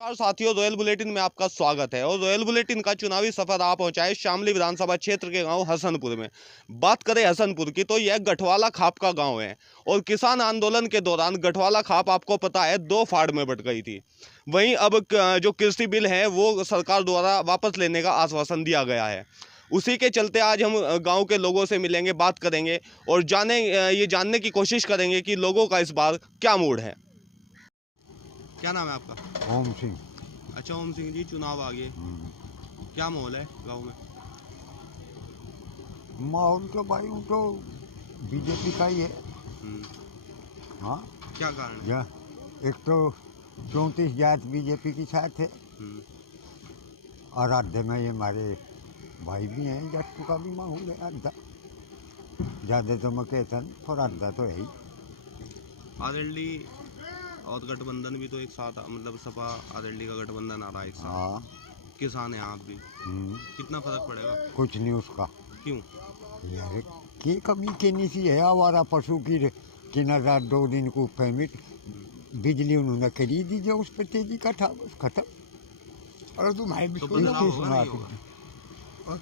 नमस्कार साथियों, royal bulletin में आपका स्वागत है। और रॉयल बुलेटिन का चुनावी सफर आप पहुंचाए शामली विधानसभा क्षेत्र के गांव हसनपुर में। बात करें हसनपुर की तो यह गठवाला खाप का गांव है और किसान आंदोलन के दौरान गठवाला खाप आपको पता है 2 फाड़ में बट गई थी। वहीं अब जो कृषि बिल है वो सरकार द्वारा वापस लेने का आश्वासन दिया गया है। उसी के चलते आज हम गांव के लोगों से मिलेंगे, बात करेंगे और ये जानने की कोशिश करेंगे कि लोगों का इस बार क्या मूड है। क्या नाम है आपका? ओम सिंह। अच्छा ओम सिंह जी, चुनाव आ गए, क्या माहौल है गांव में? माहौल तो भाई वो तो बीजेपी का ही है। हम्म, हाँ, क्या कारण है? या एक तो 34 जात बीजेपी के साथ है हम्म, और आधे में ये हमारे भाई भी हैं, जट्टू का भी माहौल है आधा। ज़्यादा तो मैं कहता नहीं, पर आधा तो है ही। आरएलडी और गठबंधन भी तो एक साथ, मतलब सपा आरएलडी का गठबंधन आ रहा है एक साथ। हाँ। किसान है आप भी, कितना फर्क पड़ेगा? कुछ नहीं उसका। क्यों? यार की कमी कहनी सी है आवारा पशु की नजर 2 दिन को पेमेंट बिजली उन्होंने करी दी, जो उस पर तेजी का था बस खत्म। और तुम्हारे तो बदलाव होगा नहीं होगा?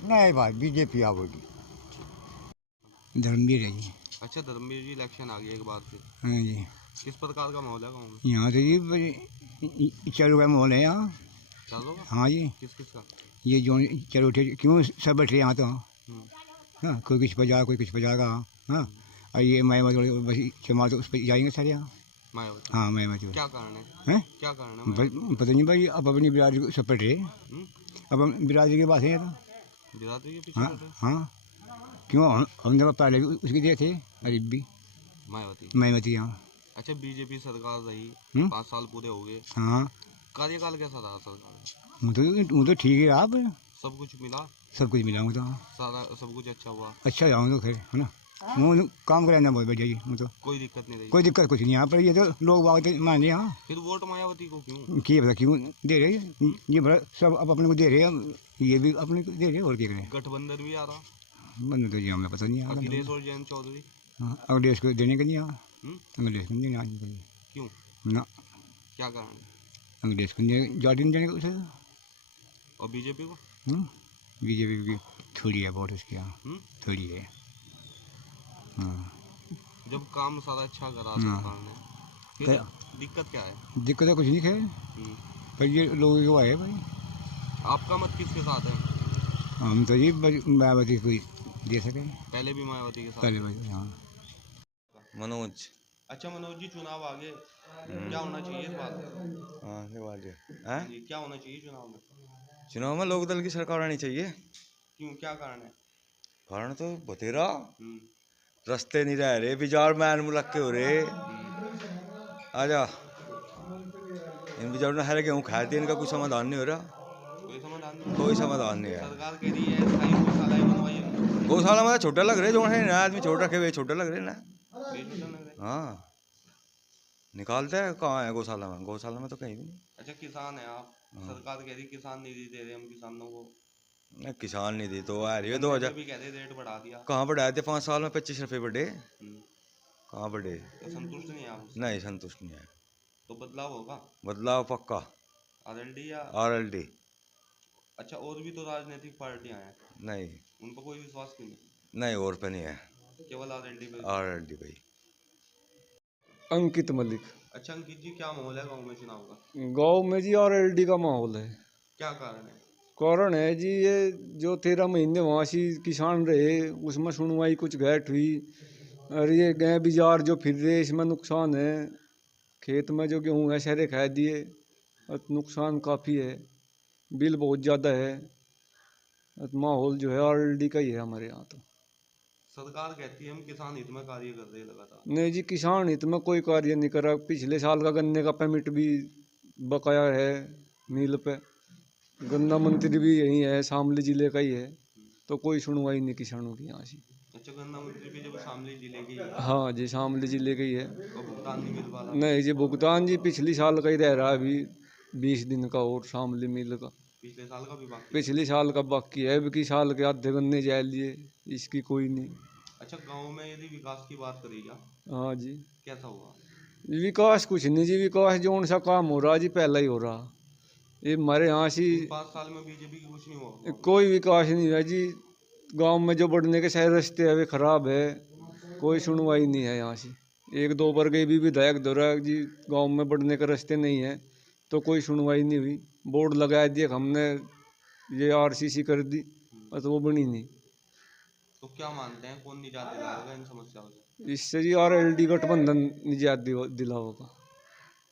नहीं भाई, बीजेपी आवेगी। धर्मवीर है जी। अच्छा धर्मवीर जी, इलेक्शन आ गया एक बार फिर, हाँ जी। किस प्रकार का माहौल है गाँव में? यहाँ तो जी चल रहा माहौल है यहाँ। चलो हाँ जी। किस किस का? ये जो चलो ठीक, क्यों सब बैठे यहाँ तो। हम्म, हाँ, कोई कुछ पर जाएगा, कोई कुछ पर जाएगा। हाँ, और ये मैं बस चमा तो उस पर जाएंगे सर यहाँ। मायावती। हाँ, मैं क्या कारण है? हैं? क्या कारण है मायावती? पता नहीं भाई, अब अपनी बिरादरी को सब बैठ रहे। हम्म, अब हम बिरादरी के बात है ये तो। बिरादरी के पीछे हाँ बैठे? हाँ, क्यों हम तो पहले भी उसकी दिए थे अरीब भी मायावती। मैं यहाँ। अच्छा बीजेपी सरकार रही, 5 साल पूरे हो गए, हाँ, कार्यकाल कैसा रहा सरकार का? वो तो ठीक है आप। सब कुछ मिला, सब कुछ मिला हूँ तो। सारा सब कुछ अच्छा हुआ, अच्छा जाऊँ तो खैर है ना। वो काम कराना बहुत बढ़िया जी, वो तो कोई दिक्कत नहीं रही? कोई दिक्कत कुछ नहीं यहाँ पर। ये तो लोग बाग तो मान लिया। हाँ, फिर वोट मायावती को क्यों? क्या पता क्यों दे रहे हैं। ये बड़ा सब अब अपने को दे रहे हैं, ये भी अपने को दे रहे हैं, और क्या करें। गठबंधन भी आ रहा, बंद तो जी हमें पता नहीं। अखिलेश और जयंत चौधरी। हाँ, अखिलेश को देने का नहीं। हाँ, हम्म, अखिलेश को नहीं देने क्यों? ना। क्या कारण है? अखिलेश को ज़्यादा नहीं देने का उसे। और बीजेपी को? बीजेपी की थोड़ी है बहुत उसकी। यहाँ हम्म, थोड़ी है। हाँ, जब काम सारा अच्छा करा हाँ। सरकार ने, फिर क्या दिक्कत क्या है? दिक्कत है? कुछ नहीं खैर, हम्म, पर ये लोगों को है भाई। आपका मत किसके साथ है? हम तो ये मायावती को ही दे सके। पहले भी मायावती के साथ पहले थे? भाई हाँ। मनोज। अच्छा मनोज जी, चुनाव आगे, क्या होना चाहिए इस बार? हाँ क्या बात है? हाँ हैं? जी, क्या होना चाहिए चुनाव में? चुनाव में लोकदल की सरकार आनी चाहिए। क्यों, क्या कारण है? कारण तो बतेरा, हम्म, रास्ते नहीं रह रहे, बाजार मैन मुलक के हो रहे। आजा, इन बाजारों ने हर गेहूँ खाए थे, इनका कोई समाधान नहीं हो रहा। कोई समाधान नहीं? कोई समाधान नहीं है। सरकार कह रही है स्थायी गौशालाएं बनवाइए, गौशाला में छोटा लग रहे, जो है ना आदमी छोड़ रखे हुए छोटे लग रहे ना। बेचने लग रहे। हाँ, निकालते हैं कहाँ है गौशाला में? गौशाला में तो कहीं भी नहीं। अच्छा किसान है आप, सरकार कह रही किसान निधि दे रहे हम किसानों को, ना, किसान निधि तो आ रही है गन्ने 2000। पे भी कह रहे रेट बढ़ा दिया। कहाँ बढ़ाए थे 5 साल में? 25 रुपये बढ़े। हम्म, कहाँ बढ़े? तो संतुष्ट नहीं है आप उससे? नहीं, संतुष्ट नहीं है। तो बदलाव होगा, बदलाव पक्का। आरएलडी या? आरएलडी। अच्छा और भी तो राजनीतिक पार्टियां हैं, नहीं उन पर कोई विश्वास क्यों नहीं? नहीं, और पे नहीं है, केवल आरएलडी पे? आरएलडी भाई। अंकित मलिक। अच्छा अंकित जी, क्या माहौल है गांव में चुनाव का? गांव में जी आरएलडी का माहौल है। क्या कारण है? कारण है जी ये जो 13 महीने वहाँ से किसान रहे, उसमें सुनवाई कुछ घट हुई। और ये गए बाजार जो फिर रहे, इसमें नुकसान है। खेत में जो गेहूँ है सारे खा दिए, और नुकसान काफ़ी है, बिल बहुत ज़्यादा है। और माहौल जो है आरएलडी का ही है हमारे यहाँ तो। सरकार कहती है हम किसान हित में कार्य कर रहे हैं लगातार। नहीं जी, किसान हित में कोई कार्य नहीं करा। पिछले साल का गन्ने का पेमेंट भी बकाया है मिल पे। गन्ना मंत्री भी यही है, शामली जिले का ही है, तो कोई सुनवाई नहीं किसानों की यहाँ से। अच्छा गन्ना मंत्री भी जब शामली जिले की है, हाँ जी, शामली जिले का ही है। तो भुगतान नहीं मिल पा रहा? नहीं जी, भुगतान जी पिछली साल का ही रह रहा है अभी, 20 दिन का, और शामली मिल का पिछले साल का भी बाकी है? पिछले साल का बाकी है। अब की साल के आधे गन्ने जा लिए, इसकी कोई नहीं। अच्छा गांव में यदि विकास की बात करी जा, हाँ जी, कैसा हुआ? विकास कुछ नहीं जी, विकास जो सा काम हो रहा जी पहला ही हो रहा। ये हमारे यहाँ से 5 साल में बीजेपी की कुछ नहीं हुआ। कोई विकास नहीं है जी। गांव में जो बढ़ने के सारे रास्ते है वे खराब है, कोई सुनवाई नहीं है यहाँ से। 1-2 बार गए भी विधायक दौरा जी, गांव में बढ़ने के रास्ते नहीं है तो कोई सुनवाई नहीं हुई। बोर्ड लगा दिए हमने, ये आरसीसी कर दी, बस वो बनी नहीं। तो क्या मानते हैं कौन निजात दिलाएगा इन समस्याओं से? इससे जी आरएलडी गठबंधन निजात दिला होगा।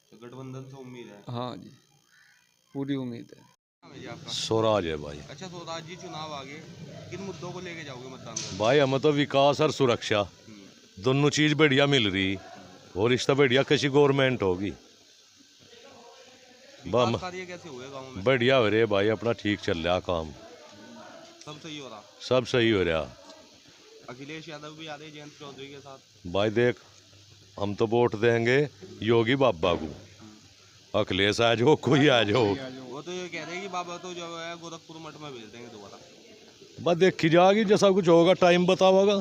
तो गठबंधन से उम्मीद है? हाँ जी, पूरी उम्मीद है। नाम है जी आपका? स्वराज है भाई। अच्छा स्वराज जी, चुनाव आगे किन मुद्दों को लेके जाओगे मतदान करने? भाई हमें तो विकास और सुरक्षा दोनों चीज बढ़िया मिल रही और रिश्ता बढ़िया किसी गवर्नमेंट होगी। विकास कार्य कैसे हुए गाँव में? बढ़िया हो रहे भाई, अपना ठीक चल रहा काम, सब सही हो रहा? सब सही हो रहा। अखिलेश यादव भी आ रहे जयंत चौधरी के साथ। भाई देख, हम तो वोट देंगे योगी बाबा को, अखिलेश आ जाओ कोई आ जाओ। वो तो ये कह रहे हैं कि बाबा तो जो है गोरखपुर मठ में भेज देंगे दोबारा। बस देखी जाएगी, जैसा कुछ होगा टाइम बतावागा।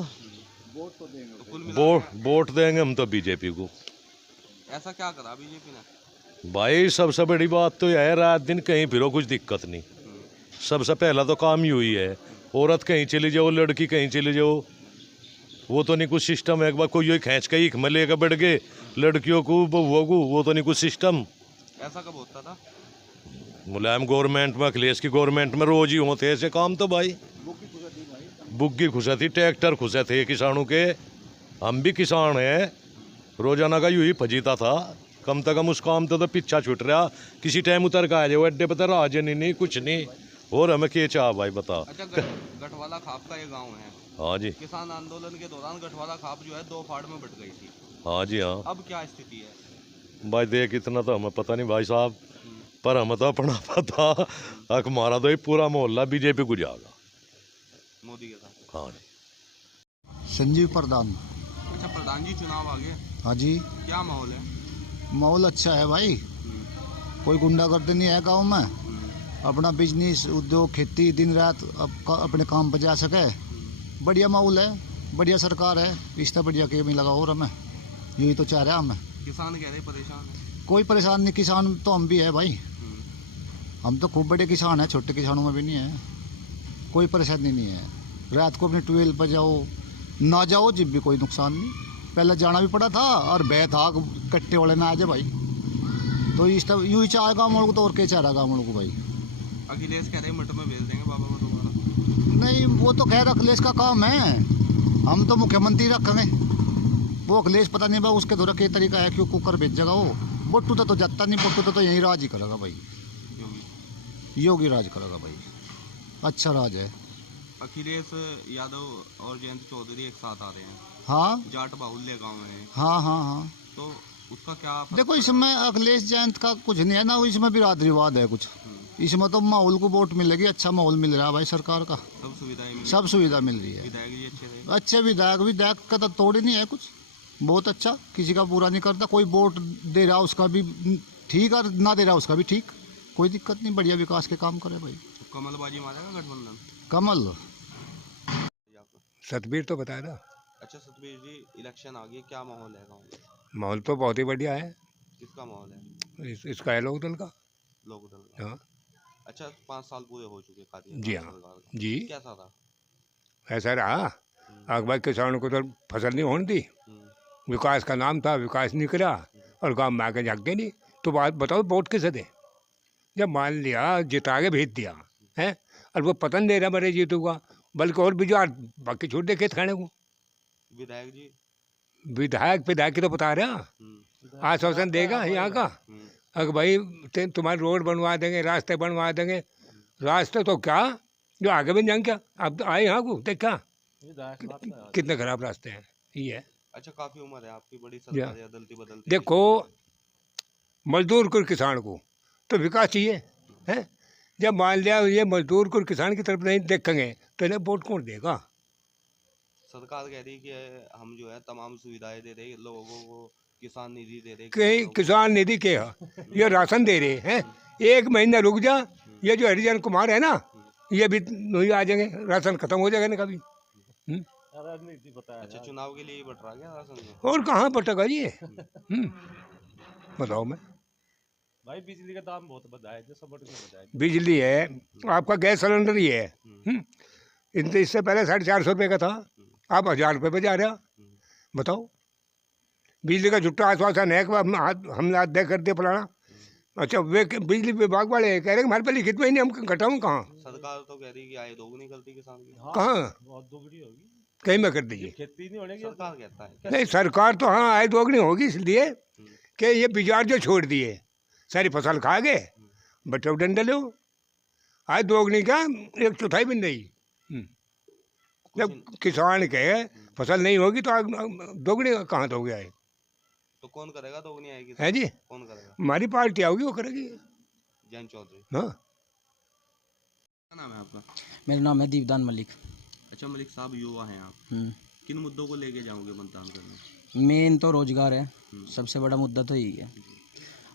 तो कुल मिला वोट देंगे हम तो बीजेपी को। ऐसा क्या करा बीजेपी ने? भाई सबसे बड़ी बात तो यह है, रात दिन कहीं फिरो कुछ दिक्कत नहीं। सबसे पहला तो काम ही हुई है, औरत कहीं चली जाओ, लड़की कहीं चली जाओ, वो तो नहीं कुछ सिस्टम है। एक बार कोई खींच के हिक में लेकर बैठ गए लड़कियों को बहुओं को, वो तो नहीं कुछ सिस्टम। ऐसा कब होता था? मुलायम गवर्नमेंट में, अखिलेश की गवर्नमेंट में रोज ही होते ऐसे काम। तो भाई बुग्गी खुशा थी, ट्रैक्टर खुशा थे किसानों के। हम भी किसान हैं, रोजाना का यूं ही फजीता था। कम से कम उस काम तो पीछा छूट रहा, किसी टाइम उतर का आ जाओ अड्डे पता राज नहीं कुछ नहीं। और हमें क्या चाह भाई बता। अच्छा गठवाला खाप का ये गांव है। हाँ जी। किसान आंदोलन के दौरान गठवाला खाप जो है 2 फाड़ में बट गई थी। हाँ जी हाँ। अब क्या स्थिति है? भाई देख, इतना तो हमें पता नहीं भाई साहब, पर हमें तो अपना पता हमारा तो ये पूरा मोहल्ला बीजेपी को जाएगा, मोदी के साथ। हाँ जी। संजीव प्रधान। अच्छा प्रधान जी, चुनाव आ गए, हाँ जी, क्या माहौल है? माहौल अच्छा है भाई, कोई गुंडागर्दी नहीं है गांव में। अपना बिजनेस, उद्योग, खेती दिन रात अपने काम पर जा सके। बढ़िया माहौल है, बढ़िया सरकार है, इससे बढ़िया के नहीं लगा और हमें यही तो चाह रहे हैं हमें। किसान कह रहे परेशान है। कोई परेशान नहीं, किसान तो हम भी है भाई, हम तो खूब बड़े किसान हैं, छोटे किसानों में भी नहीं है। कोई परेशानी नहीं है, रात को अपने 12 पर जाओ ना जाओ जब भी कोई नुकसान नहीं। पहले जाना भी पड़ा था और बह था कट्टे वाले ना आ जाए भाई, तो इस तरह यूँ ही चाह गाँव वालों को, तो और क्या चाह रहा गाँव वालों को भाई। अखिलेश कह रहे मठ में भेज देंगे बाबा को दोबारा। नहीं, वो तो खैर अखिलेश का काम है, हम तो मुख्यमंत्री रखेंगे। वो अखिलेश पता नहीं भाई उसके द्वारा क्या तरीका है, क्यों कुकर भेजेगा वो। बोट्टू तो जाता नहीं, बोट्टू तो यही राज ही करेगा भाई, योगी राज करेगा भाई, अच्छा राज है। अखिलेश यादव और जयंत चौधरी एक साथ आ रहे हैं। हाँ जाट बाहुल्य गांव है, हाँ हाँ हाँ। तो उसका क्या फर्क देखो पड़ेगा? इसमें अखिलेश जयंत का कुछ नहीं है ना, इसमें बिरादरीवाद है कुछ। इसमें तो माहौल को वोट मिलेगी, अच्छा माहौल मिल रहा है भाई सरकार का, सब सुविधाएं मिली? सब सुविधा मिल रही है। विधायक जी अच्छे रहे? अच्छे विधायक का तो तोड़ ही नहीं है कुछ, बहुत अच्छा, किसी का बुरा नहीं करता। कोई वोट दे रहा उसका भी ठीक और ना दे रहा उसका भी ठीक, कोई दिक्कत नहीं, बढ़िया विकास के काम करे भाई। तो कमलबाजी मारेगा गठबंधन? कमल। सतबीर तो बताया था। अच्छा सतबीर जी, इलेक्शन आ गई, क्या माहौल है गाँव में? माहौल तो बहुत ही बढ़िया है। किसका माहौल है? इसका है लोकदल का। लोकदल का। हाँ अच्छा 5 साल पूरे हो चुके कार्य जी हाँ सरकार का। जी, कैसा था? ऐसा रहा। अखबार किसानों को तो फसल नहीं होने दी, विकास का नाम था, विकास नहीं करा और गांव में आके झाँकते नहीं। तो बात बताओ वोट किसे दे? जब मान लिया जिता के भेज दिया है और वो पतन दे रहा मेरे जीतूगा, बल्कि और भी जो बाकी छोड़ दे खेत खाने को। विधायक जी? विधायक की तो बता रहा, आश्वासन देगा यहाँ का अगर भाई तुम्हारे रोड बनवा देंगे, रास्ते बनवा देंगे। रास्ते तो क्या, जो आगे बन जाएंगे क्या? अब आए यहाँ को देखा कितने खराब रास्ते हैं ये है। अच्छा काफी उम्र है आपकी, बड़ी सरकार बदलती बदलती। देखो मजदूर को किसान को तो विकास चाहिए है। जब मान लिया ये मजदूर को किसान की तरफ नहीं देखेंगे तो इन्हें वोट कौन देगा? सरकार कह रही कि हम जो है तमाम सुविधाएं दे रहे लोगों को, किसान निधि दे रहे। कहीं किसान निधि के ये राशन दे रहे हैं, 1 महीना रुक जा, ये जो हरिजन कुमार है ना, ये भी नहीं आ जाएंगे, राशन खत्म हो जाएगा ना कभी। अच्छा चुनाव के लिए बट रहा क्या राशन में? और कहाँ बटेगा ये? बताओ मैं भाई बिजली का दाम बहुत बढ़ा है, सब बढ़ा है। बिजली है, आपका गैस सिलेंडर ही है। इनसे इससे पहले 450 रुपये का था, आप 1000 रुपये पे जा रहे हो। बताओ, बिजली का झुट्टा आश्वासन है कि हमने आज कर दिया फलाना। अच्छा, वे बिजली विभाग वाले कह रहे हैं हमारे पे लिखित में ही नहीं, हम घटाऊँ कहाँ? सरकार तो कह रही है कि आय दोगुनी करती किसान की। कहाँ बहुत दोगुनी होगी, कहीं में कर दीजिए। खेती नहीं होने की। सरकार कहता है नहीं, सरकार तो हाँ आय दोगुनी होगी इसलिए कि ये बाजार जो छोड़ दिए, सारी फसल खा गए, बटे डंडे लो, आय दोगुनी का 1/4 भी नहीं। जब किसान के फसल नहीं होगी तो दोगुनी कहाँ दोगे आए? तो कौन करेगा दोगुनी आय की? है जी, कौन करेगा? हमारी पार्टी आओगी वो करेगी। जैन चौधरी। हाँ, क्या नाम है आपका? मेरा नाम है दीपदान मलिक। अच्छा मलिक साहब, युवा हैं आप, किन मुद्दों को लेके जाओगे मतदान करने? मेन तो रोजगार है, सबसे बड़ा मुद्दा तो यही है।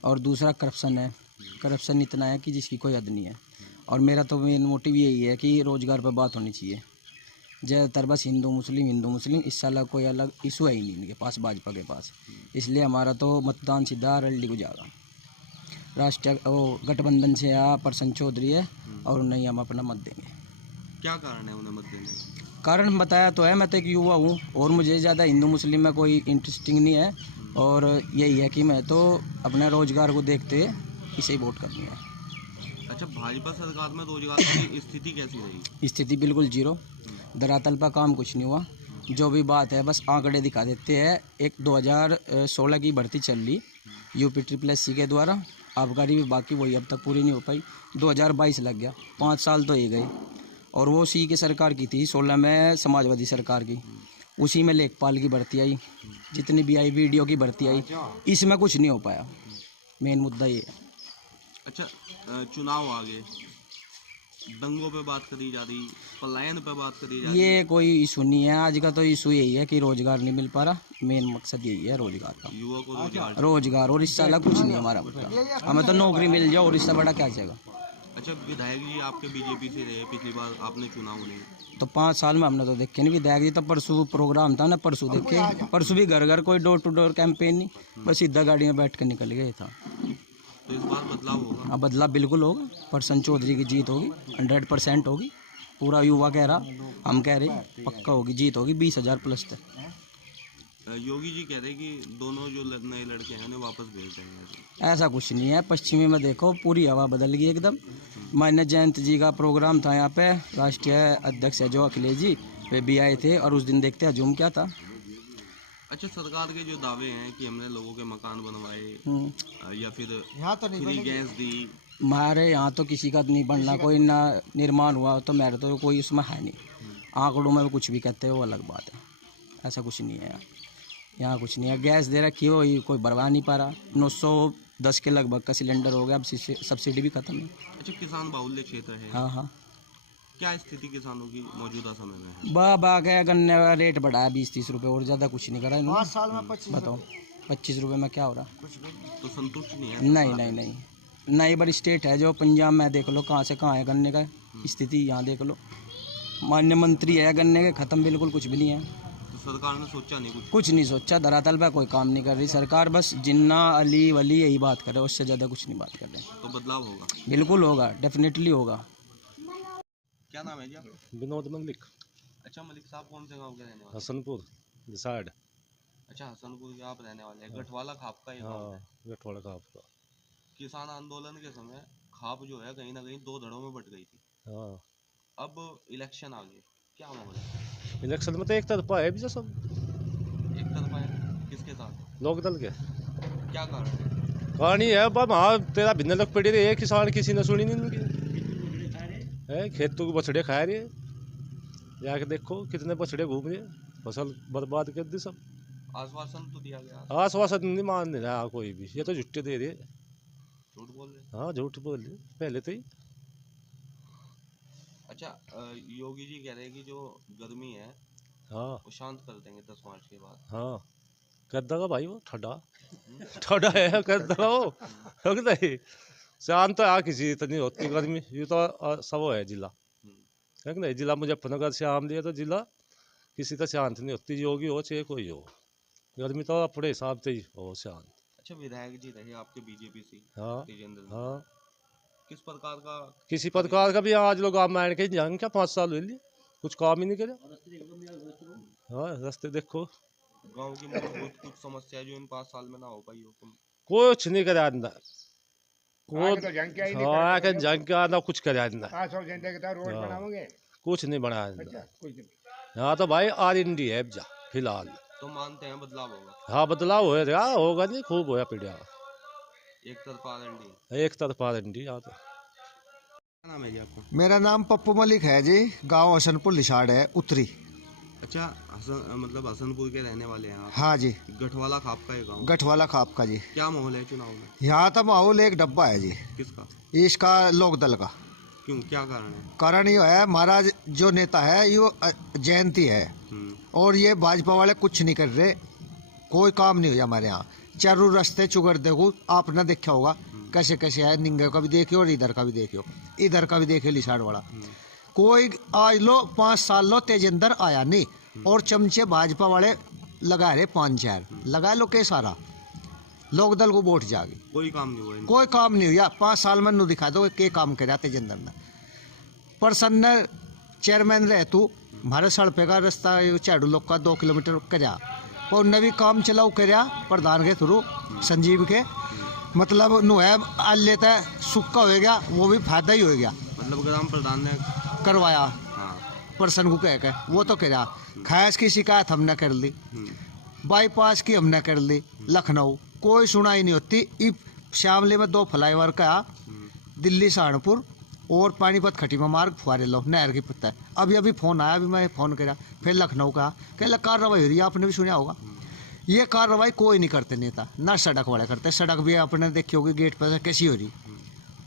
और दूसरा करप्शन है। करप्शन इतना है कि जिसकी कोई हद नहीं है। और मेरा तो मेन मोटिव यही है कि रोजगार पर बात होनी चाहिए। ज़्यादातर बस हिंदू मुस्लिम, इस साल कोई अलग इशू है ही नहीं इनके पास, भाजपा के पास। इसलिए हमारा तो मतदान सीधा रल्ली को जाएगा। राष्ट्रीय गठबंधन से या प्रसन्न चौधरी है और उन्हें हम अपना मत देंगे। क्या कारण है उन्हें मत देने का? कारण बताया तो है, मैं तो एक युवा हूँ और मुझे ज़्यादा हिंदू मुस्लिम में कोई इंटरेस्टिंग नहीं है। और यही है कि मैं तो अपने रोजगार को देखते हुए इसे ही वोट करनी है। अच्छा, भाजपा सरकार में रोजगार की स्थिति कैसी रही? स्थिति बिल्कुल जीरो, धरातल पर काम कुछ नहीं हुआ। जो भी बात है बस आंकड़े दिखा देते हैं। एक 2016 की भर्ती चल रही UP-SSC के द्वारा, आबकारी विभाग की, वही अब तक पूरी नहीं हो पाई। 2022 लग गया, 5 साल तो ये गए। और वो सी की सरकार की थी, 16 में समाजवादी सरकार की, उसी में लेखपाल की भर्ती आई, जितनी भी आई वीडियो की भर्ती आई, इसमें कुछ नहीं हो पाया। मेन मुद्दा ये है। अच्छा, चुनाव आ गए, दंगों पे बात करी जा रही, पलायन पे बात करी जा रही। ये कोई इशू नहीं है, आज का तो इशू यही है कि रोजगार नहीं मिल पा रहा। मेन मकसद यही है रोजगार का, युवा को रोजगार। और इससे अलग कुछ नहीं है हमारा मुद्दा। हमें तो नौकरी मिल जाए और इससे बड़ा क्या चाहिए। अच्छा, विधायक जी आपके बीजेपी से रहे, पिछली बार आपने चुनाव नहीं, तो 5 साल में हमने तो देखे नहीं विधायक जी। तो परसों प्रोग्राम था ना, परसों देखे। परसों भी घर घर कोई डोर टू डोर कैंपेन नहीं, बस सीधा गाड़ी में बैठ कर निकल गए था। तो इस बार बदलाव होगा? हाँ, बदलाव बिल्कुल होगा। प्रसन्न चौधरी की जीत होगी, 100% होगी। पूरा युवा कह रहा, हम कह रहे पक्का होगी, जीत होगी 20,000 प्लस तक। योगी जी कह रहे कि दोनों जो नए लड़के हैं उन्हें वापस भेज देंगे। ऐसा कुछ नहीं है। पश्चिमी में देखो, पूरी हवा बदल गई एकदम। मान्य जयंत जी का प्रोग्राम था यहाँ पे, राष्ट्रीय अध्यक्ष है जो अखिलेश जी, वे भी आए थे। और उस दिन देखते हैं हजूम क्या था। अच्छा, सरकार के जो दावे हैं कि हमने लोगों के मकान बनवाए या फिर फ्री गैस दी, हमारे यहाँ तो किसी का नहीं बनना, कोई ना निर्माण हुआ, तो मेरे तो कोई उसमें है नहीं। आंकड़ों में कुछ भी कहते हैं वो अलग बात है, ऐसा कुछ नहीं है यहाँ कुछ नहीं है। गैस दे रखी हो, कोई भरवा नहीं पा रहा। 910 के लगभग का सिलेंडर हो गया, अब सब्सिडी भी खत्म है। अच्छा, किसान बाहुल्य क्षेत्र है, हाँ हाँ। क्या स्थिति किसानों की मौजूदा समय में है? बा के गन्ने का रेट बढ़ाया 20-30 रुपये, और ज़्यादा कुछ नहीं करा इन्होंने। 5 साल में 25 बताओ 25 रुपये में क्या हो रहा? तो संतुष्ट नहीं है? नहीं। नई बड़ी स्टेट है जो पंजाब में, देख लो कहाँ से कहाँ है गन्ने का स्थिति, यहाँ देख लो। मान्य मंत्री है गन्ने के, ख़त्म, बिल्कुल कुछ भी नहीं है। तो सरकार ने सोचा नहीं कुछ नहीं सोचा, धरातल पर कोई काम नहीं कर रही सरकार। बस जिन्ना अली वली यही बात कर रहे, उससे ज़्यादा कुछ नहीं बात कर रहे। तो बदलाव होगा? बिल्कुल होगा, डेफिनेटली होगा। क्या नाम है जी आपका? विनोद मलिक, अच्छा मलिक साहब, कौन से गांव के रहने वाले? हसनपुर डिसाइड। अच्छा, हसनपुर के आप रहने वाले हैं। गठवाला खाप का ये गाँव है। गठवाड़ा का आपका। किसान आंदोलन के समय खाप जो है कहीं ना कहीं 2 धड़ों में बट गई थी। हाँ, अब इलेक्शन आ गए, क्या मामला है? इलेक्शन में तो एक तरफा है भी जो सब, एक तरफा है, किसके साथ? लोक दल के। क्या कारण है? कहानी है अब, हाँ तेरा भिन्न लग पड़ी रही है, किसान किसी ने सुनी नहीं उनकी है। खेतों के बछड़े खा रहे, जाके देखो कितने बछड़े घूम रहे, फसल बर्बाद कर दी सब। आश्वासन तो दिया गया, आश्वासन नहीं मान नहीं रहा कोई भी, ये तो झूठे दे रहे। झूठ बोल रहे। हाँ, झूठ बोल रहे पहले तो ही। अच्छा, योगी जी कह रहे हैं कि जो गर्मी है हाँ वो शांत कर देंगे 10 मार्च के बाद। हाँ, कर देगा भाई, वो ठंडा है, कर देगा वो, रख दे। शांत तो यहाँ किसी इतनी होती गर्मी, ये तो सब है जिला है कि नहीं। जिला मुजफ्फरनगर से आम लिया तो जिला किसी का शांत नहीं होती, योगी हो चाहे कोई हो, गर्मी तो अपने हिसाब से ही हो शांत। अच्छा, विधायक जी रहे आपके बीजेपी से हाँ तेजेंद्र जी। हाँ किस प्रकार का किसी प्रकार का भी आज लोग आप मान के जाएंगे क्या 5 साल हुए लिए कुछ काम ही नहीं करे। हाँ रास्ते देखो गांव की मूलभूत कुछ समस्या जो इन 5 साल में ना हो पाई हो तुम? कुछ नहीं करे अंदर को आगे तो जंग क्या ही नहीं हाँ करे, के जंग का ना कुछ करे अंदर 500 जनता के साथ रोड हाँ। बनाओगे। कुछ नहीं बनाया अच्छा अंदर। कुछ नहीं। यहाँ तो भाई R&D है जा फिलहाल। तो मानते हैं बदलाव होगा? हाँ बदलाव हो रहा होगा नहीं खूब होया पीढ़िया एक तरफा R&D। एक तरफ R&D यहाँ तो। क्या नाम है जी आपका? मेरा नाम पप्पू मलिक है जी। गांव हसनपुर लिसाड़ है उत्तरी। अच्छा, मतलब हसनपुर के रहने वाले हैं आप? हाँ जी, गठवाला खाप का ये गाँव। गठवाला खाप का जी। क्या माहौल है चुनाव में? यहाँ तो माहौल एक डब्बा है जी, किसका? इसका लोकदल का। क्यों, क्या कारण है? कारण ये है महाराज जो नेता है ये जयंती है और ये भाजपा वाले कुछ नहीं कर रहे, कोई काम नहीं हुआ हमारे यहाँ। चारों रास्ते चुगर देखो आपने देखा होगा कैसे कैसे है, निंगे का भी देखियो और इधर का भी देखियो, इधर का भी देखियो लिसाड़ वाला। कोई आज लो 5 साल लो तेजेंद्र आया नहीं और चमचे भाजपा वाले लगा रहे 5-4 लगा लो के सारा लोकदल को वोट जागी। कोई काम नहीं हुआ? कोई काम नहीं हुआ 5 साल में नू दिखा दो के काम कर तेजेंद्र ने। प्रसन्न चेयरमैन रहे तू हमारे सड़पे का रास्ता चाड़ू लोग का 2 किलोमीटर करया और उनने भी काम चलाऊ करया प्रधान के थ्रू संजीव के, मतलब नु है आज लेता है सुक्का हो गया वो भी फायदा ही हो गया। मतलब ग्राम प्रधान ने करवाया हाँ। पर्सन को कह के वो तो करया। खैस की शिकायत हमने कर ली, बाईपास की हमने कर ली लखनऊ, कोई सुनाई नहीं होती। इब शामली में 2 फ्लाईओवर का दिल्ली सहारनपुर और पानीपत खटीमा मार्ग फुआरे लो नहर की पत्ता है। अभी अभी फोन आया, अभी मैं फ़ोन करा फिर लखनऊ का कह कार्रवाई हो रही है, आपने भी सुना होगा। ये कार्रवाई कोई नहीं करते नेता, ना सड़क वाले करते। सड़क भी आपने देखी होगी गेट पर कैसी हो रही।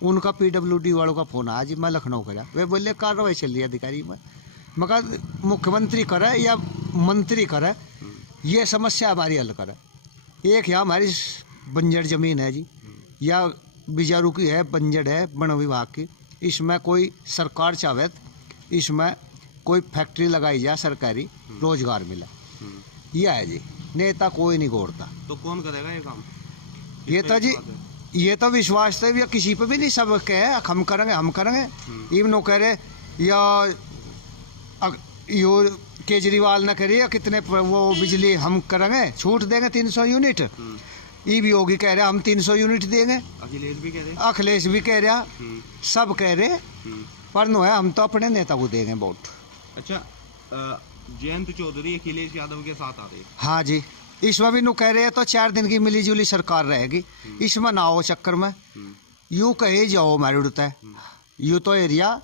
उनका PWD वालों का फोन आया जी, मैं लखनऊ करा, वे बोले कार्रवाई चल रही है अधिकारी में। मगर मुख्यमंत्री करे या मंत्री करे ये समस्या हमारी हल करे। एक यहाँ हमारी बंजर ज़मीन है जी, या बिजारू की है, बंजर है वन विभाग की, इसमें कोई सरकार चाहे इसमें कोई फैक्ट्री लगाई जाए सरकारी, रोजगार मिले, यह है जी। नेता कोई नहीं घोड़ता। तो कौन करेगा ये काम? ये तो जी ये तो विश्वास तो या किसी पे भी नहीं, सब कहे हम करेंगे। इवन नो कह रहे या यो केजरीवाल न करे या कितने वो बिजली हम करेंगे, छूट देंगे 300 यूनिट। ये भी योगी कह रहे हम 300 यूनिट देंगे, अखिलेश भी कह रहा, सब कह रहे, पर नो है हम तो अपने नेता को देंगे वोट। अच्छा, जयंत चौधरी अखिलेश यादव के साथ आ रहे? हाँ जी, इसमें भी नु कह रहे हैं तो 4 दिन की मिली जुली सरकार रहेगी, इसमें ना हो चक्कर में। यू कहे जाओ मारे उड़ता है, यू तो एरिया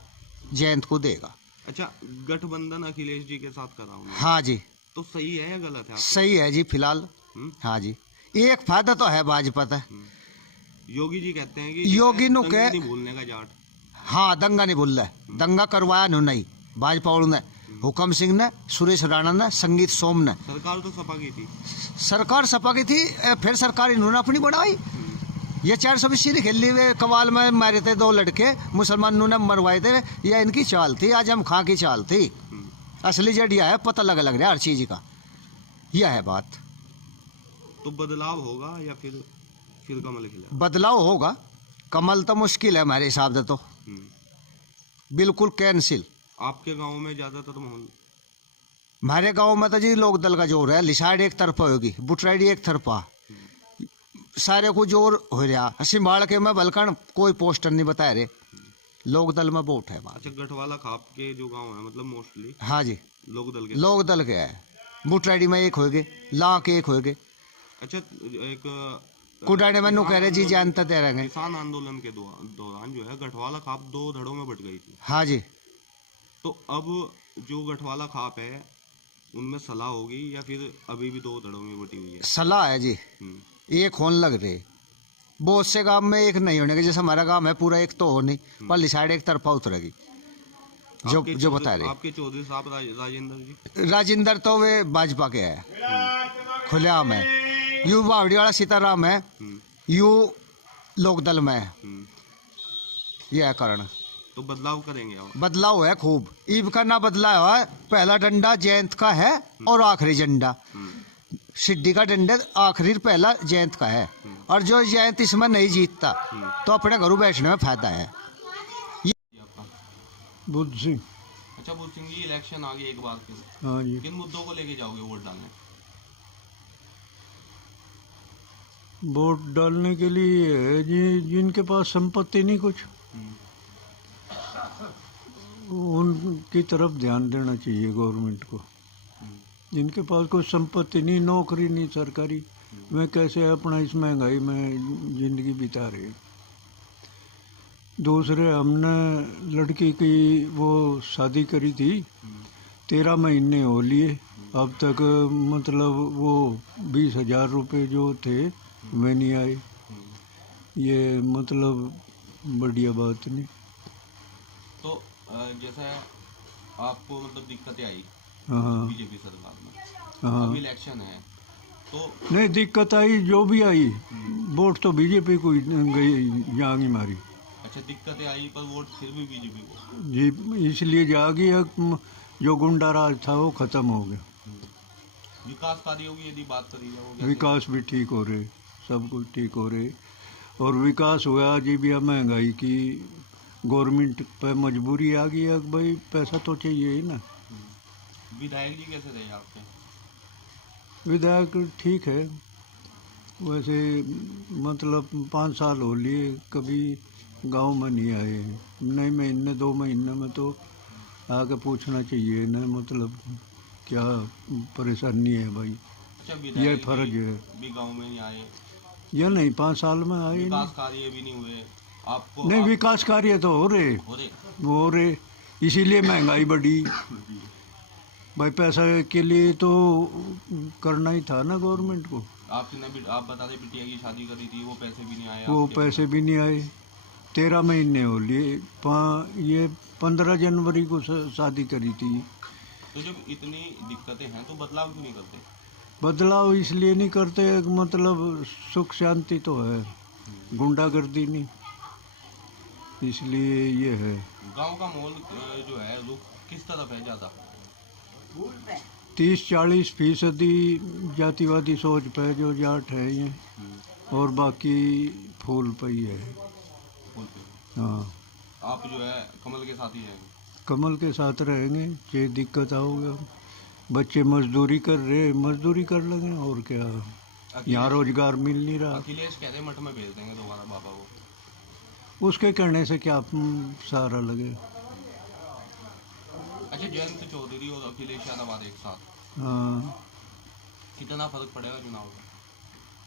जयंत को देगा। अच्छा, गठबंधन अखिलेश जी के साथ कर रहा हूँ। हाँ जी, तो सही है या गलत है? सही है जी फिलहाल। हाँ जी, एक फायदा तो है भाजपा का। योगी जी कहते हैं कि योगी नु दंगा कह नहीं भूलने का जाट। हाँ, दंगा नहीं बोल रहा, दंगा करवाया नहीं भाजपा वालों ने, हुकम सिंह ने, सुरेश राणा ने, संगीत सोम ने। सरकार तो सपा की थी। सरकार सपा की थी, फिर सरकार इन्होंने अपनी बनाई। ये 420 खेली हुए कवाल में मारे थे 2 लड़के मुसलमानों ने मरवाए थे, यह इनकी चाल थी, आजम खां की चाल थी। असली जड़िया है, पता लग रहा है हर चीज का, यह है बात। तो बदलाव होगा या फिर कमल खिला? बदलाव होगा, कमल तो मुश्किल है हमारे हिसाब से, तो बिल्कुल कैंसिल। आपके गांव में ज्यादातर माहौल? हमारे गांव में तो जी लोकदल का जोर है, लिसाड़ एक तरफा होगी, बुटराइडी एक तरफा, सारे को जोर हो रहा। सिंभाल के में बलकन कोई पोस्टर नहीं बताए रहे, लोकदल में वोट है। अच्छा, गठवाला खाप के जो गांव है मतलब मोस्टली? हाँ जी, लोकदल के है। बुटराइडी में एक होगे, लाख एक होगे। अच्छा, एक कुडाने में कह रहे जी जानता दे रहे। किसान आंदोलन के दौरान जो है गठवाला खाप 2 धड़ों में बट गई थी। हाँ जी, तो अब जो गठवाला खाप है उनमें सलाह होगी या फिर अभी भी 2 धड़ों में बटी हुई है? सलाह है जी, एक होने लग रहे, बहुत से गांव में एक नहीं होने के, जैसे हमारा गांव है पूरा एक तो हो नहीं, पर लिसाड़ एक तरफा उतरेगी, जो बता रहे। आपके चौधरी साहब राजेंद्र जी? राजेंद्र तो वे भाजपा के है, खुलेआम है। यू बावड़ी वाला सीताराम है, यू लोकदल में है, यह कारण। तो बदलाव करेंगे आप? बदलाव है खूब। ईब का ना बदलाव है, पहला डंडा जयंत का है और आखिरी झंडा सिड्डी का डंडा आखिरी पहला जयंत का है और जो जयंत इसमें नहीं जीतता तो अपने घरों बैठने में फायदा है। बुद्ध सिंह। अच्छा बुद्ध सिंह जी, इलेक्शन आ गया एक बार फिर, हाँ जी। किन मुद्दों को लेके जाओगे वोट डालने? वोट डालने के लिए है जिनके पास संपत्ति नहीं कुछ, उनकी तरफ ध्यान देना चाहिए गवर्नमेंट को। जिनके पास कोई संपत्ति नहीं, नौकरी नहीं सरकारी, वे कैसे अपना इस महंगाई में ज़िंदगी बिता रहे। दूसरे, हमने लड़की की वो शादी करी थी, 13 महीने हो लिए, अब तक मतलब वो 20,000 रुपये जो थे वे नहीं आए। ये मतलब बढ़िया बात नहीं। तो जैसे आपको मतलब दिक्कतें आई हाँ बीजेपी सरकार में, हाँ। अभी इलेक्शन है तो नहीं, दिक्कत आई जो भी आई, वोट तो बीजेपी को ही गई, जाएंगी मारी। अच्छा, दिक्कतें आई पर वोट फिर भी बीजेपी को? जी, इसलिए जागी है, जो गुंडा राज था वो खत्म हो गया। विकास कार्यों की यदि बात करी जाए, विकास भी ठीक हो रहे, सब कुछ ठीक हो रहे, और विकास हुआ जी भी। अब महंगाई की गवर्नमेंट पे मजबूरी आ गई है, भाई पैसा तो चाहिए ही ना। विधायक जी कैसे रहे आपके? विधायक ठीक है वैसे, मतलब 5 साल हो लिए, कभी गांव में नहीं आए। नहीं, महीने 2 महीने में तो आके पूछना चाहिए ना, मतलब क्या परेशानी है भाई। अच्छा, ये विधायक फर्ज है। भी गांव में नहीं आए, या नहीं, 5 साल में आए नहीं। विकास कार्य भी नहीं हुए आपको? नहीं, विकास कार्य तो हो रहे, इसीलिए महंगाई बढ़ी भाई। पैसा के लिए तो करना ही था ना गवर्नमेंट को। आप बता रहे बिटिया की शादी करी थी, वो पैसे भी नहीं आए? वो पैसे भी नहीं आए, 13 महीने हो लिए। ये 15 जनवरी को शादी करी थी। तो जब इतनी दिक्कतें हैं तो बदलाव क्यों नहीं करते? बदलाव इसलिए नहीं करते, मतलब सुख शांति तो है, गुंडागर्दी नहीं, इसलिए ये है। गांव का माहौल जो है रुख किस तरफ है ज़्यादा? 30-40% जातिवादी सोच पे जो जाट है ये, और बाकी फूल पे ही है। हाँ, आप जो है कमल के साथ ही रहेंगे? कमल के साथ रहेंगे, ये दिक्कत आओगे। बच्चे मजदूरी कर रहे, मजदूरी कर लेंगे, और क्या, यहाँ रोजगार मिल नहीं रहा। अखिलेश कह रहे मठ में भेज देंगे दोबारा बाबा को, उसके कहने से क्या सहारा लगे। अच्छा, जयंत चौधरी और अखिलेश यादव एक साथ, हाँ, कितना फर्क पड़ेगा चुनाव का?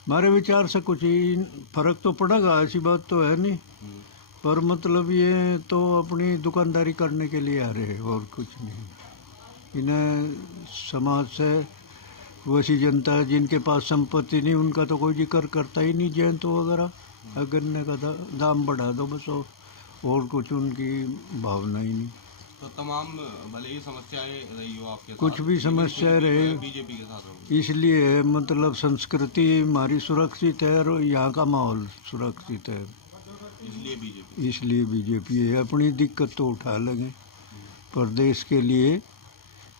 हमारे विचार से कुछ ही फर्क तो पड़ेगा, ऐसी बात तो है नहीं, पर मतलब ये तो अपनी दुकानदारी करने के लिए आ रहे हैं, और कुछ नहीं। इन्हें समाज से वैसी जनता है जिनके पास संपत्ति नहीं, उनका तो कोई जिक्र करता ही नहीं जयंत वगैरह। गन्ने का दाम बढ़ा दो बस, और कुछ उनकी भावना ही नहीं। तो तमाम भले ही समस्याएं रही हो आपके साथ, कुछ भी समस्या रहे, बीजेपी के साथ रहो, इसलिए मतलब संस्कृति हमारी सुरक्षित है और यहाँ का माहौल सुरक्षित है, इसलिए बीजेपी है। अपनी दिक्कत तो उठा लेंगे, प्रदेश के लिए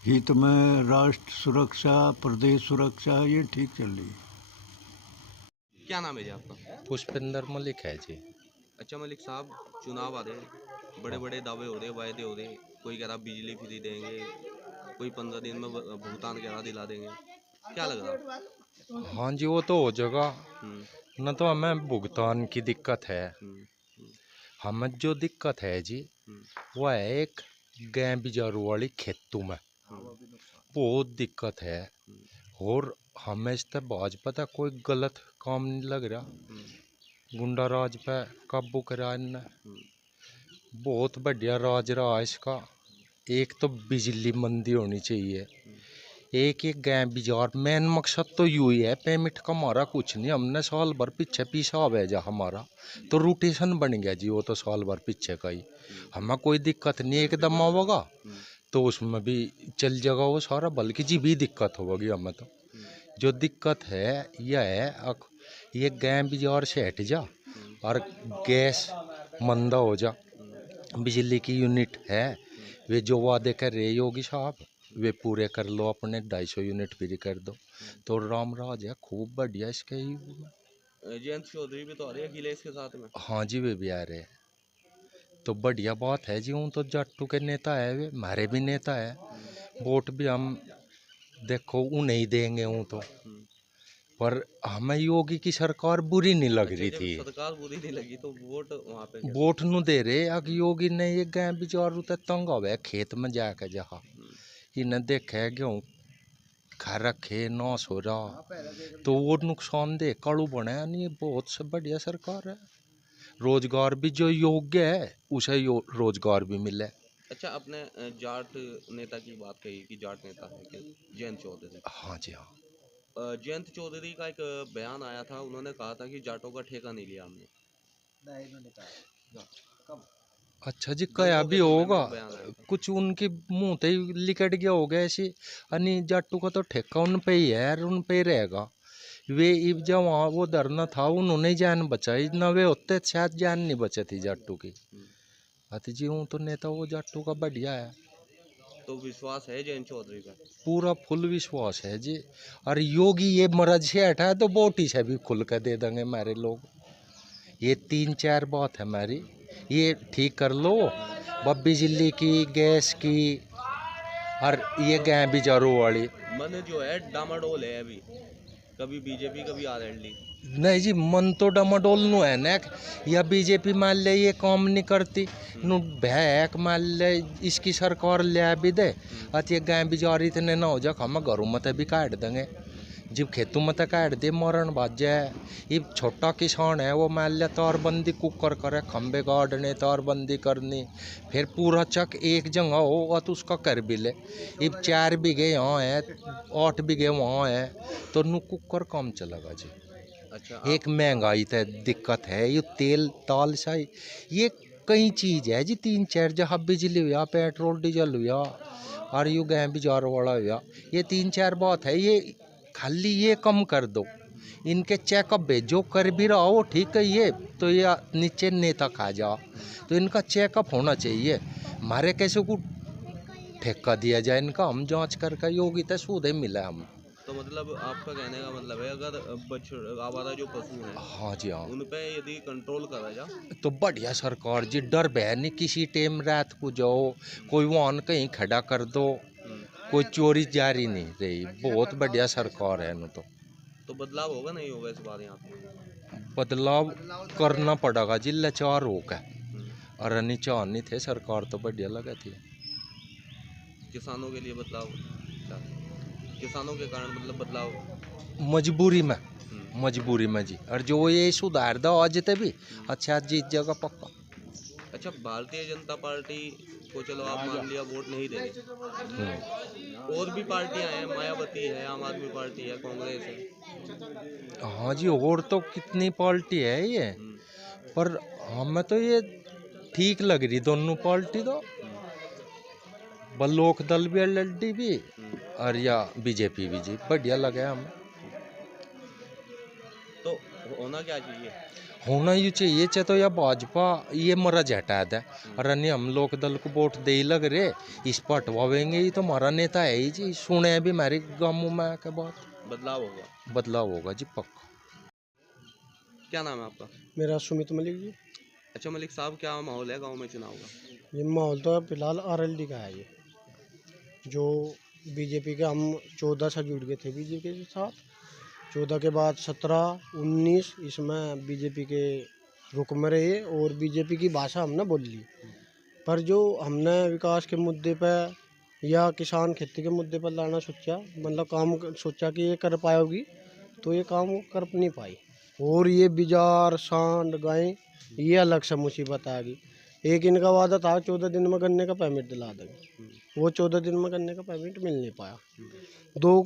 हित में, राष्ट्र सुरक्षा, प्रदेश सुरक्षा, ये ठीक चल रही है। क्या नाम है जी आपका? पुष्पेंद्र मलिक है जी। अच्छा मलिक साहब, चुनाव आ रहे, बड़े बड़े दावे हो रहे, वायदे हो रहे, कोई कह रहा बिजली फ्री देंगे, कोई 15 दिन में भुगतान कह रहा दिला देंगे, क्या लग रहा? हाँ जी, वो तो हो जाएगा, न तो हमें भुगतान की दिक्कत है। हमें जो दिक्कत है जी वो है एक गाय बिजारू वाली खेतों में बहुत दिक्कत है, और हमें इस तरह भाजपा का कोई गलत काम नहीं लग रहा। गुंडा राज पे काबू करा इनने, बहुत बढ़िया राज रहा इसका। एक तो बिजली मंदी होनी चाहिए, एक गाय बाजार, मेन मकसद तो यू ही है। पेमेंट का हमारा कुछ नहीं, हमने साल भर पीछे पीछा भेजा, हमारा तो रोटेशन बन गया जी, वो तो साल भर पीछे का ही। हमें कोई दिक्कत नहीं, एकदम होगा तो उसमें भी चल जाएगा वो सारा, बल्कि जी भी दिक्कत होगी हमें। तो जो दिक्कत है यह है, ये गाय बाजार से हट जा और गैस मंदा हो जा। बिजली की यूनिट है, वे जो वादे कर रहे योगी साहब वे पूरे कर लो, अपने 250 यूनिट फ्री कर दो, तो राम राज है खूब बढ़िया इसके ही। जयंत चौधरी भी तो आ रहे हैं अखिलेश के साथ में। हाँ जी, वे भी आ रहे हैं, तो बढ़िया बात है जी। हूँ तो जाटू के नेता है, वे हमारे भी नेता है। वोट भी हम देखो उन्हें ही देंगे हूँ तो, पर हमें योगी की सरकार बुरी नहीं लग रही थी। सरकार बुरी नहीं लगी तो वोट वहाँ पे वोट नु दे रहे अग योगी ने ये गए बेचारू ते तंग होवे खेत में जाके जहा इन्हें देखे गेहूँ खा रखे नाश हो रहा तो वो नुकसान दे काड़ू बने नहीं। बहुत से बढ़िया सरकार है, रोजगार भी जो योग्य है उसे रोजगार भी मिले। अच्छा, आपने जाट नेता की बात कही कि जाट नेता है क्या जयंत चौधरी? हाँ जी हाँ। जयंत चौधरी का एक बयान आया था, उन्होंने कहा था कि जाटों का ठेका नहीं लिया हमने। अच्छा जी, क्या भी होगा, कुछ उनके मुंह ते ही लिकट गया होगा ऐसे। अनि जाटू का तो ठेका उन पे ही है, उन पे ही रहेगा। वे जब वहाँ वो धरना था उन्होंने जान बचाई, न वे होते शायद जान नहीं बची थी जाटू की। अति जी हूँ तो नेता वो जाटू का बढ़िया है। तो विश्वास है जयंत चौधरी का? पूरा फुल विश्वास है जी। और योगी ये मर्ज से हटा तो बोटी से भी खुल कर दे देंगे हमारे लोग। ये 3-4 बात है हमारी, ये ठीक कर लो। बिजली की, गैस की, और ये गैं बिजारू वाली मन जो है डामाडोल है अभी, कभी बीजेपी कभी आरएलडी। नहीं जी, मन तो डमाडोल नु है ना। या बीजेपी मान ले ये काम नहीं करती नु भैक मान ले इसकी सरकार ले भी दे ये गाय बिजारी इतने ना हो जा हम घरों में भी काट देंगे। जब खेतों में तो काट दे मरण बाज जाए। ये छोटा किसान है वो मान ले तारबंदी कुकर करे, खंबे गाड़ने तारबंदी करनी, फिर पूरा चक एक जगह हो तो उसका कर भी ले। ये 4 बीघे यहाँ है, 8 बीघे वहाँ है, तो नु कुकर कम चलेगा जी। अच्छा, एक महंगाई तो दिक्कत है, ये तेल दाल शाही ये कई चीज़ है जी। 3-4 जहाँ बिजली हुआ, पेट्रोल डीजल हुआ, और यू गए बाजार वाला हुआ, ये 3-4 बात है। ये खाली ये कम कर दो, इनके चेकअप भेजो, कर भी रहा हो ठीक है ये तो ये नीचे नेता खा जा, तो इनका चेकअप होना चाहिए। हमारे कैसे को ठेका दिया जाए इनका, हम जांच करके योगी तो सूद ही मिला हम। तो मतलब आपका कहने का मतलब है अगर आवारा जो पशु हैं, हाँ जी हाँ, उन पे यदि कंट्रोल करा जाए तो बढ़िया सरकार जी। डर बह नहीं, किसी टाइम रात को जाओ, कोई वाहन कहीं खड़ा कर दो, कोई चोरी जारी नहीं रही। बहुत बढ़िया सरकार है न। तो बदलाव होगा नहीं होगा इस बार यहाँ पे? बदलाव करना पड़ेगा जी, लाचार होकर। और अनिचार नहीं थे, सरकार तो बढ़िया लगा थी। किसानों के लिए बदलाव, किसानों के कारण मतलब बदलाव मजबूरी में जी। और जो ये सुधार दो आज भी अच्छा जीत जगह पक्का। अच्छा, भारतीय जनता पार्टी को चलो आप मान लिया वोट नहीं देंगे, और भी पार्टियां हैं, मायावती है, आम आदमी पार्टी है, कांग्रेस है। हाँ जी, और तो कितनी पार्टी है ये, पर हमें तो ये ठीक लग रही दोनों पार्टी तो। लोक दल भी, एलएलडी भी, और या बीजेपी भी जी, बढ़िया लगे हमें। तो होना क्या चाहिए? होना ही चाहिए चाहे तो या भाजपा ये मरज हटा दे, और अन्य हम लोक दल को वोट दे ही लग रहे, इस पर हटवाएंगे ही तो हमारा नेता है ही जी। सुने भी हमारे गाँवों में के बाद बदलाव होगा जी पक्का। क्या नाम है आपका? मेरा सुमित मलिक जी। अच्छा मलिक साहब, क्या माहौल है गांव में चुनाव का? ये माहौल तो फिलहाल आरएलडी का है। ये जो बीजेपी के हम 14 से जुड़ गए थे बीजेपी के साथ, 14 के बाद 17, 19 इसमें बीजेपी के रुक में रहे और बीजेपी की भाषा हमने बोल ली। पर जो हमने विकास के मुद्दे पर या किसान खेती के मुद्दे पर लाना सोचा, मतलब काम सोचा कि ये कर पाएगी, तो ये काम कर नहीं पाई। और ये बाजार सांड गाय ये अलग से मुसीबत आ गई। एक इनका वादा था 14 दिन में गन्ने का परमिट दिला देंगे, वो 14 दिन में गन्ने का परमिट मिल नहीं पाया। 2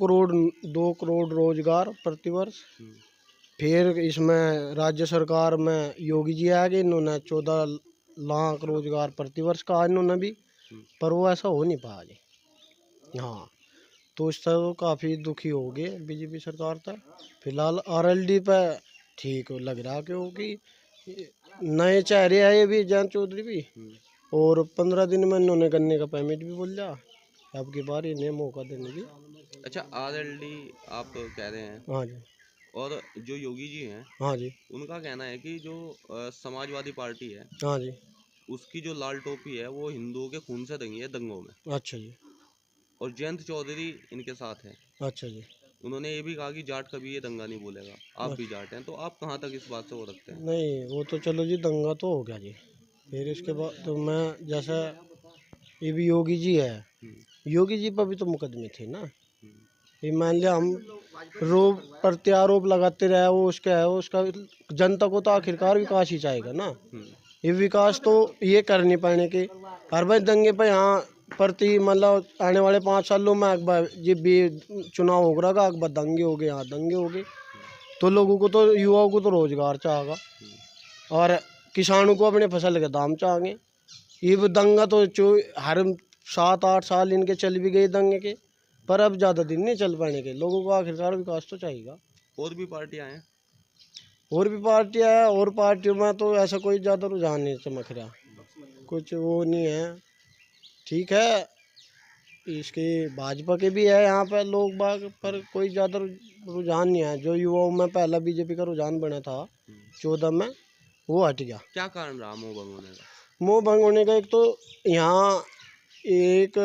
करोड़ रोजगार प्रतिवर्ष। फिर इसमें राज्य सरकार में योगी जी आ गए, इन्होंने 14 लाख रोजगार प्रतिवर्ष का इन्होंने भी, पर वो ऐसा हो नहीं पाया जी। हाँ, तो इस तरह काफ़ी दुखी हो गए बीजेपी सरकार तक। फिलहाल आरएलडी पे ठीक लग रहा, क्योंकि नए चेहरे आए भी, जयंत चौधरी भी, और 15 दिन में इन्होंने गन्ने का परमिट भी बोल दिया। अब की बार इन्हें मौका देने की। अच्छा, आरएलडी आप कह रहे हैं? हाँ जी। और जो योगी जी हैं, हाँ जी, उनका कहना है कि जो समाजवादी पार्टी है, हाँ जी, उसकी जो लाल टोपी है वो हिंदुओं के खून से रंगी है दंगों में, अच्छा जी, और जयंत चौधरी इनके साथ है। अच्छा जी। उन्होंने ये भी कहा कि जाट कभी ये दंगा नहीं बोलेगा। आप भी जाट हैं, तो आप कहाँ तक इस बात से वो रखते हैं? नहीं, वो तो चलो जी, दंगा तो हो गया जी। फिर इसके बाद तो मैं जैसा ये भी योगी जी है, योगी जी पर भी तो मुकदमे थे ना। ये मान लिया हम रोप प्रत्यारोप लगाते रहे, वो उसका है, वो उसका जनता को तो आखिरकार विकास ही चाहेगा ना। ये विकास तो ये कर नहीं पाने के हर बार दंगे पे यहाँ प्रति मतलब आने वाले 5 सालों में एक बार ये भी चुनाव हो रहा एक बार दंगे हो गए, यहाँ दंगे हो गए, तो लोगों को तो युवाओं को तो रोजगार चाहेगा और किसानों को अपने फसल के दाम चाहेंगे। ये भी दंगा तो जो हर 7-8 साल इनके चल भी गए दंगे के, पर अब ज़्यादा दिन नहीं चल पाने के, लोगों को आखिरकार विकास तो चाहिएगा। और भी पार्टियां हैं? और भी पार्टियां हैं, और पार्टियों में तो ऐसा कोई ज़्यादा रुझान नहीं चमक रहा, कुछ वो नहीं है। ठीक है, इसके भाजपा के भी है यहाँ पर लोग बाग, पर कोई ज़्यादा रुझान नहीं है। जो युवाओं में पहला बीजेपी का रुझान बना था 14 में, वो हट गया। क्या कारण रहा मोह भंग होने का? मोह भंग होने का एक तो यहाँ 1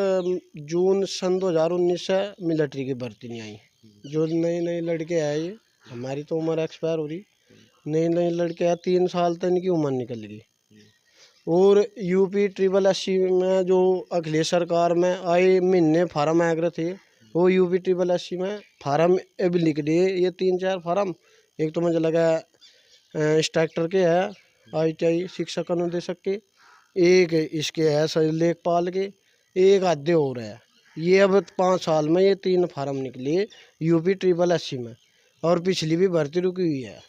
जून सन 2019 से मिलिट्री की भर्ती नहीं आई। जो नए नए लड़के आए, ये हमारी तो उम्र एक्सपायर हो रही, नए नए लड़के आए, 3 साल तक इनकी उम्र निकल गई। और यूपी SSS में जो अखिलेश सरकार में आए महीने फार्म आए थे, वो यूपी SSS में फार्म अब लिख दिए, ये 3-4 फार्म। एक तो मुझे लगा इंस्ट्रक्टर के है, ITI शिक्षक अनुदेशक के, एक इसके है लेखपाल के, एक आधे और है। ये अब 5 साल में ये 3 फार्म निकले यूपी SSS में, और पिछली भी भर्ती रुकी हुई है।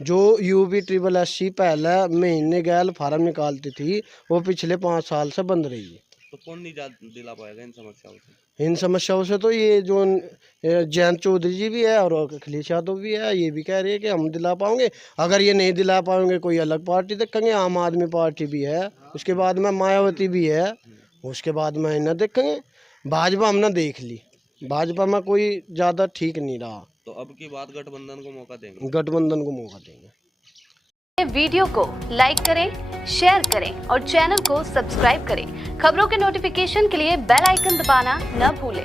जो यूपी SSS पहले महीने गैल फार्म निकालती थी, वो पिछले 5 साल से बंद रही है। तो कौन निजात दिला पाएगा इन समस्याओं से? इन समस्याओं से तो ये जो जयंत चौधरी जी भी है और अखिलेश यादव भी है, ये भी कह रहे हैं कि हम दिला पाएंगे। अगर ये नहीं दिला पाएंगे कोई अलग पार्टी देखेंगे, आम आदमी पार्टी भी है, उसके बाद में मायावती भी है, उसके बाद में इन्हें देखेंगे। भाजपा हमने देख ली, भाजपा में कोई ज़्यादा ठीक नहीं रहा, तो अब की बात गठबंधन को मौका देंगे? गठबंधन को मौका देंगे। वीडियो को लाइक करें, शेयर करें और चैनल को सब्सक्राइब करें। खबरों के नोटिफिकेशन के लिए बेल आइकन दबाना न भूलें।